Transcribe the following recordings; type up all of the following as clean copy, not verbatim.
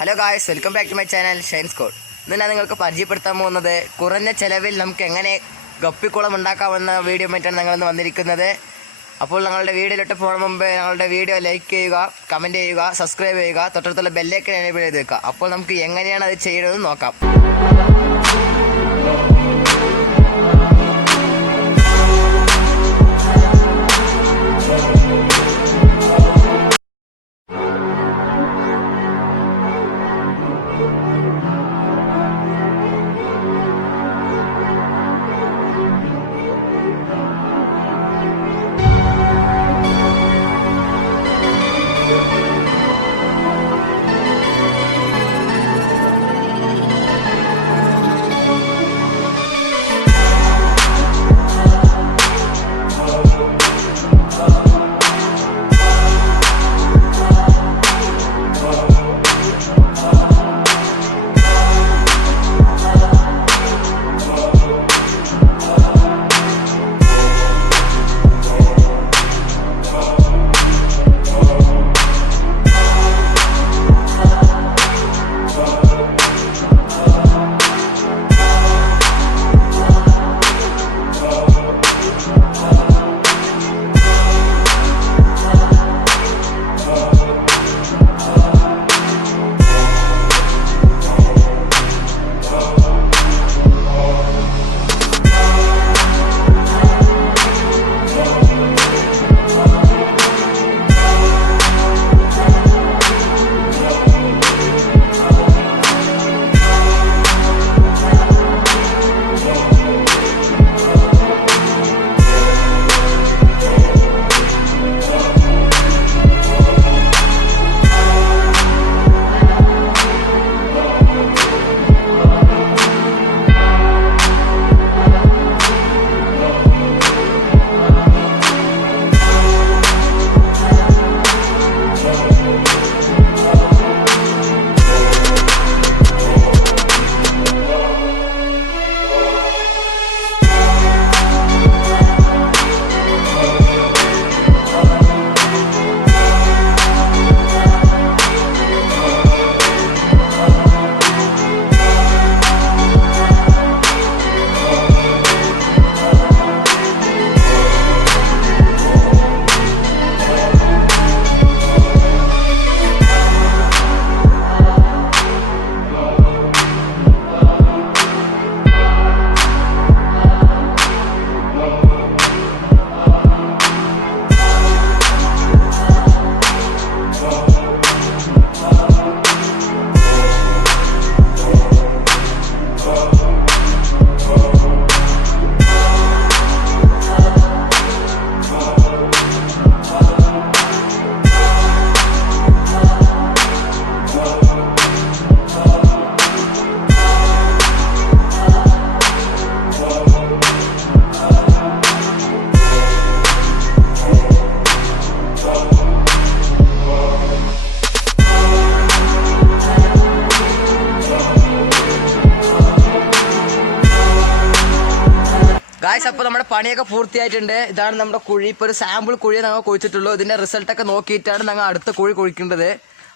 Hello guys, welcome back to my channel Shines Code. ഇന്ന് ഞാൻ നിങ്ങൾക്ക് പരിചയപ്പെടുത്താൻ പോകുന്നത് കുറഞ്ഞ ചിലവിൽ നമുക്ക് എങ്ങനെ ഗപ്പിക്കുളം ഉണ്ടാക്കാമെന്ന വീഡിയോ ആയിട്ടാണ് ഞങ്ങളിന്ന് വന്നിരിക്കുന്നത്. അപ്പോൾ ഞങ്ങളുടെ വീഡിയോയിലോട്ട് പോകുന്ന മുമ്പ് ഞങ്ങളുടെ വീഡിയോ ലൈക്ക് ചെയ്യുക, കമൻറ്റ് ചെയ്യുക, സബ്സ്ക്രൈബ് ചെയ്യുക, തൊട്ടടുത്തുള്ള ബെല്ലൈക്കൺ എനേബിൾ ചെയ്ത് വെക്കുക. അപ്പോൾ നമുക്ക് എങ്ങനെയാണ് അത് ചെയ്യുന്നത് നോക്കാം. ഗായ്സ്, അപ്പോൾ നമ്മുടെ പണിയൊക്കെ പൂർത്തിയായിട്ടുണ്ട്. ഇതാണ് നമ്മുടെ കുഴി. ഇപ്പോൾ ഒരു സാമ്പിൾ കുഴിയെ ഞങ്ങൾ കുഴിച്ചിട്ടുള്ളൂ. ഇതിന്റെ റിസൾട്ടൊക്കെ നോക്കിയിട്ടാണ് ഞങ്ങൾ അടുത്ത കുഴി കുഴിക്കേണ്ടത്.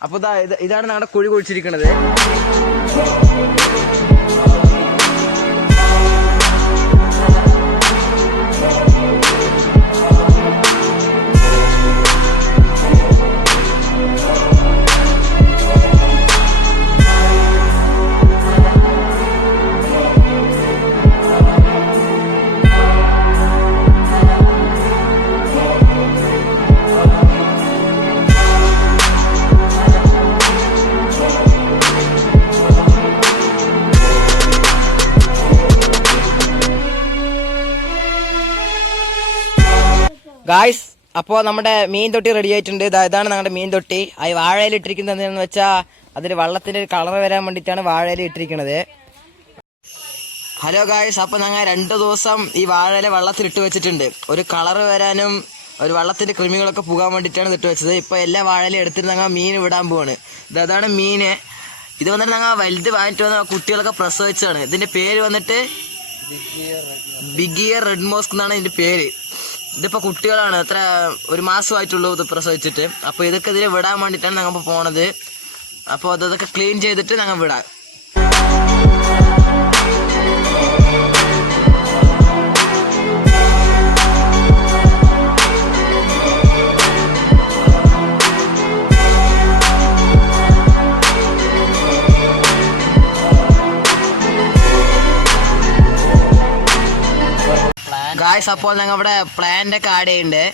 അപ്പോൾ ഇതാണ് ഞങ്ങളുടെ കുഴി കുഴിച്ചിരിക്കുന്നത്. ഗായ്സ്, അപ്പോൾ നമ്മുടെ മീൻ തൊട്ടി റെഡി ആയിട്ടുണ്ട്. ഇതാണ് ഞങ്ങളുടെ മീൻ തൊട്ടി. ആ വാഴയിൽ ഇട്ടിരിക്കുന്നത് എന്താണെന്ന് വെച്ചാൽ അതിൽ വെള്ളത്തിന്റെ ഒരു കളർ വരാൻ വേണ്ടിയിട്ടാണ് വാഴയിൽ ഇട്ടിരിക്കുന്നത്. ഹലോ ഗായ്സ്, അപ്പോൾ ഞങ്ങൾ 2 ദിവസം ഈ വാഴയില വെള്ളത്തിൽ ഇട്ട് വെച്ചിട്ടുണ്ട്. ഒരു കളർ വരാനും ഒരു വെള്ളത്തിന്റെ കൃമികളൊക്കെ പോകാൻ വേണ്ടിയിട്ടാണ് ഇട്ട് വെച്ചത്. ഇപ്പൊ എല്ലാ വാഴയിലും എടുത്തിട്ട് ഞങ്ങൾ മീൻ വിടാൻ പോവാണ്. അതാണ് മീന്. ഇത് വന്നിട്ട് ഞങ്ങൾ വലുത് വാങ്ങിട്ട് വന്ന കുട്ടികളൊക്കെ പ്രസവിച്ചതാണ്. ഇതിന്റെ പേര് വന്നിട്ട് ബിഗ് ഇയർ റെഡ് മോസ്ക് എന്നാണ് ഇതിന്റെ പേര്. ഇതിപ്പോ കുട്ടികളാണ്, എത്ര 1 മാസമായിട്ടുള്ളൂ ഇത് പ്രസവിച്ചിട്ട്. അപ്പൊ ഇതൊക്കെ ഇതിൽ വിടാൻ വേണ്ടിയിട്ടാണ് ഞങ്ങൾ പോണത്. അപ്പോൾ അതൊക്കെ ക്ലീൻ ചെയ്തിട്ട് ഞങ്ങൾ വിടാം. ഗായ്സ്, അപ്പോൾ ഞങ്ങൾ ഇവിടെ പ്ലാന്റ് ഒക്കെ ആഡ് ചെയ്യുന്നുണ്ട്.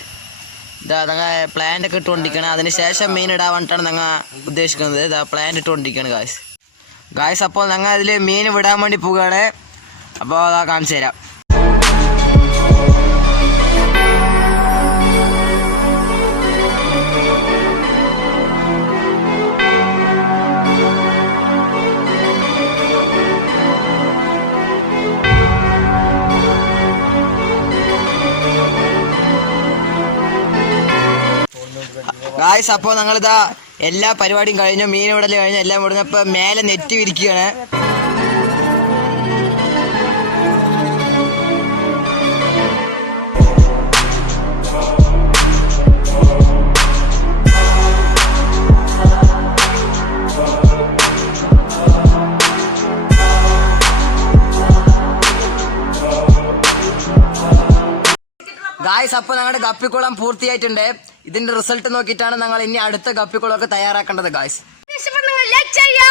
ഇതാ ഞങ്ങൾ പ്ലാന്റ് ഒക്കെ ഇട്ടുകൊണ്ടിരിക്കണം. അതിനുശേഷം മീൻ ഇടാൻ വേണ്ടിയിട്ടാണ് ഞങ്ങൾ ഉദ്ദേശിക്കുന്നത്. ഇതാ പ്ലാന്റ് ഇട്ടുകൊണ്ടിരിക്കുകയാണ് ഗായ്സ്. അപ്പോൾ ഞങ്ങൾ അതിൽ മീൻ വിടാൻ വേണ്ടി പോവുകയാണ്. അപ്പോൾ അതാ കാണിച്ചു തരാം. ഗായ്സ്, അപ്പോൾ ഞങ്ങളിതാ എല്ലാ പരിപാടിയും കഴിഞ്ഞു. മീൻ വിടൽ കഴിഞ്ഞു, എല്ലാം വിടുന്നപ്പോൾ മേലെ നെറ്റ് വിരിക്കുകയാണ്. ഗായ്സ്, അപ്പോൾ ഞങ്ങളുടെ ഗപ്പിക്കുളം പൂർത്തിയായിട്ടുണ്ട്. ഇതിന്റെ റിസൾട്ട് നോക്കിയിട്ടാണ് ഞങ്ങൾ ഇനി അടുത്ത ഗപ്പിക്കുളമൊക്കെ തയ്യാറാക്കേണ്ടത് ഗായ്സ്. ലൈക്ക് ചെയ്യുക,